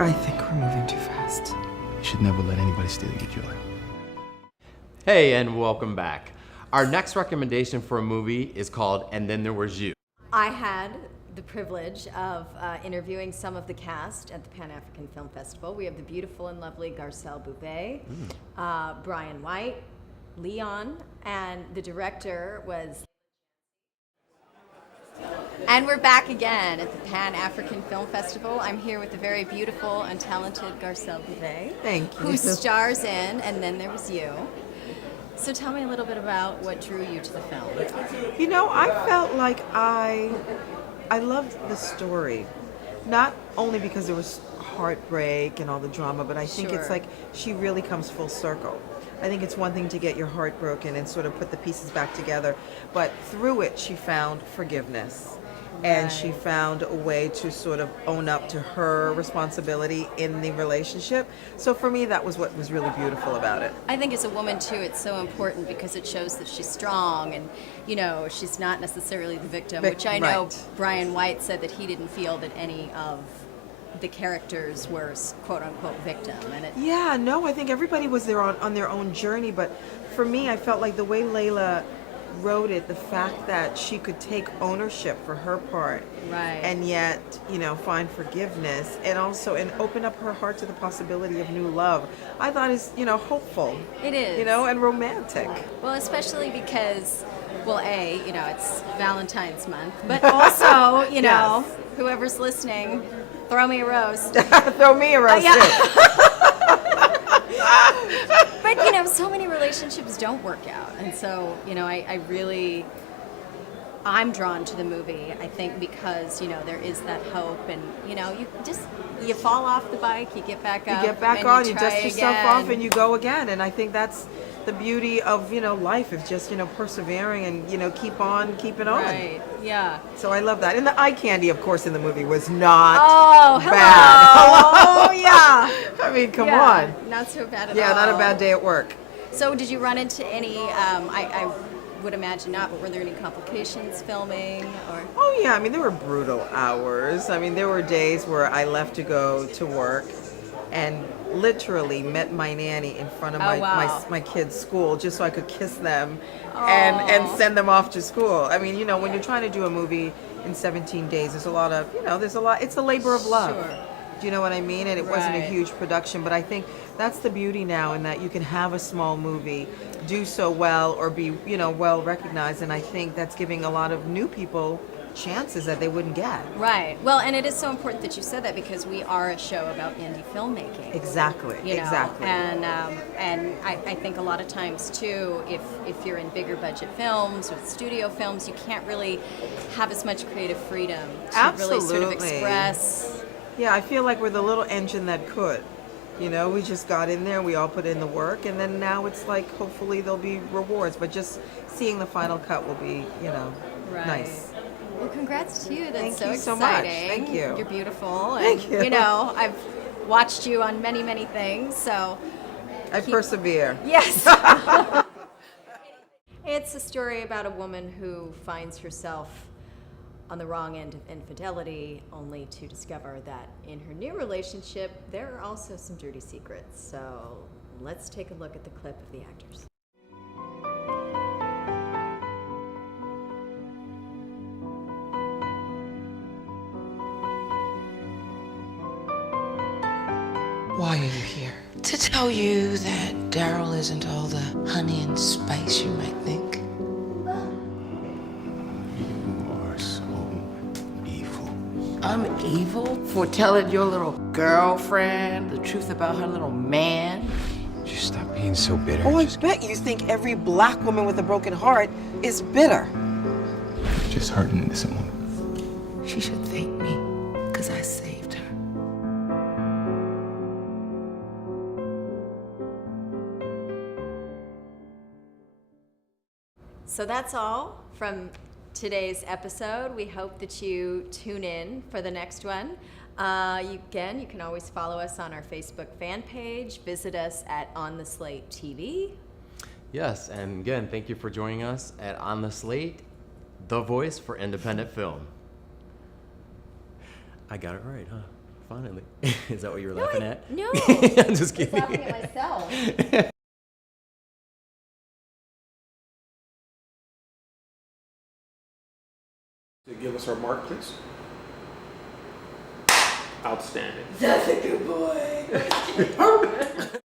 I think we're moving too fast. You should never let anybody steal your joy. Hey, and welcome back. Our next recommendation for a movie is called And Then There Was You. I had the privilege of interviewing some of the cast at the Pan-African Film Festival. We have the beautiful and lovely Garcelle Beauvais, Brian White, Leon, and the director was... And we're back again at the Pan-African Film Festival. I'm here with the very beautiful and talented Garcelle Beauvais. Thank you. Who stars in And Then There Was You. So tell me a little bit about what drew you to the film. You know, I felt like I loved the story. Not only because there was heartbreak and all the drama, but I think it's like she really comes full circle. I think it's one thing to get your heart broken and sort of put the pieces back together, but through it she found forgiveness. And she found a way to sort of own up to her responsibility in the relationship. So for me, that was what was really beautiful about it. I think as a woman, too, it's so important because it shows that she's strong and, you know, she's not necessarily the victim, which I know Brian White said that he didn't feel that any of the characters were quote-unquote victim. And yeah, no, I think everybody was there on their own journey. But for me, I felt like the way Layla wrote it, the fact that she could take ownership for her part and yet, you know, find forgiveness and also open up her heart to the possibility of new love, I thought is, you know, hopeful. It is. You know, and romantic. Well, especially because, well, you know, it's Valentine's month, but also, you know, whoever's listening, throw me a rose. Throw me a rose, too. But, you know, so many relationships don't work out. And so, you know, I'm drawn to the movie, I think, because, you know, there is that hope and, you know, you fall off the bike, you get back up. You get back on, you dust yourself off again. and you go again. And I think that's the beauty of, you know, life is just, you know, persevering and, you know, keep on keeping on. Right, yeah. So I love that. And the eye candy, of course, in the movie was not bad. Hello. Oh, yeah. I mean, come on. Not so bad at all. Yeah, not a bad day at work. So did you run into any, I would imagine not, but were there any complications filming? Or? Oh, yeah. I mean, there were brutal hours. I mean, there were days where I left to go to work and literally met my nanny in front of my kids' school just so I could kiss them and send them off to school. I mean, you know, when you're trying to do a movie in 17 days, there's a lot of, you know, it's a labor of love. Sure. Do you know what I mean? And it wasn't a huge production, but I think that's the beauty now in that you can have a small movie do so well or be, you know, well recognized, and I think that's giving a lot of new people chances that they wouldn't get. Right. Well, and it is so important that you said that because we are a show about indie filmmaking. Exactly. You know? Exactly. And I think a lot of times too, if you're in bigger budget films or studio films, you can't really have as much creative freedom to really sort of express. Yeah, I feel like we're the little engine that could. You know, we just got in there, we all put in the work, and then now it's like, hopefully there'll be rewards, but just seeing the final cut will be, you know, nice. Well, congrats to you. That's Thank you so exciting. much. Thank you. You're beautiful. Thank and, you. You know, I've watched you on many, many things, so... I persevere. Yes. It's a story about a woman who finds herself on the wrong end of infidelity, only to discover that in her new relationship, there are also some dirty secrets. So let's take a look at the clip of the actors. Why are you here? To tell you that Daryl isn't all the honey and spice you might think. I'm evil for telling your little girlfriend the truth about her little man? Just stop being so bitter. Oh, I bet you think every black woman with a broken heart is bitter. Just hurt an innocent woman. She should thank me, because I saved her. So that's all from today's episode. We hope that you tune in for the next one. You can always follow us on our Facebook fan page. Visit us at On the Slate TV. Yes, and again, thank you for joining us at On the Slate, the voice for independent film. I got it right, huh? funny. Is that what you were laughing at? No. I'm just I was kidding. laughing at myself. Give us our mark, please. Outstanding. That's a good boy.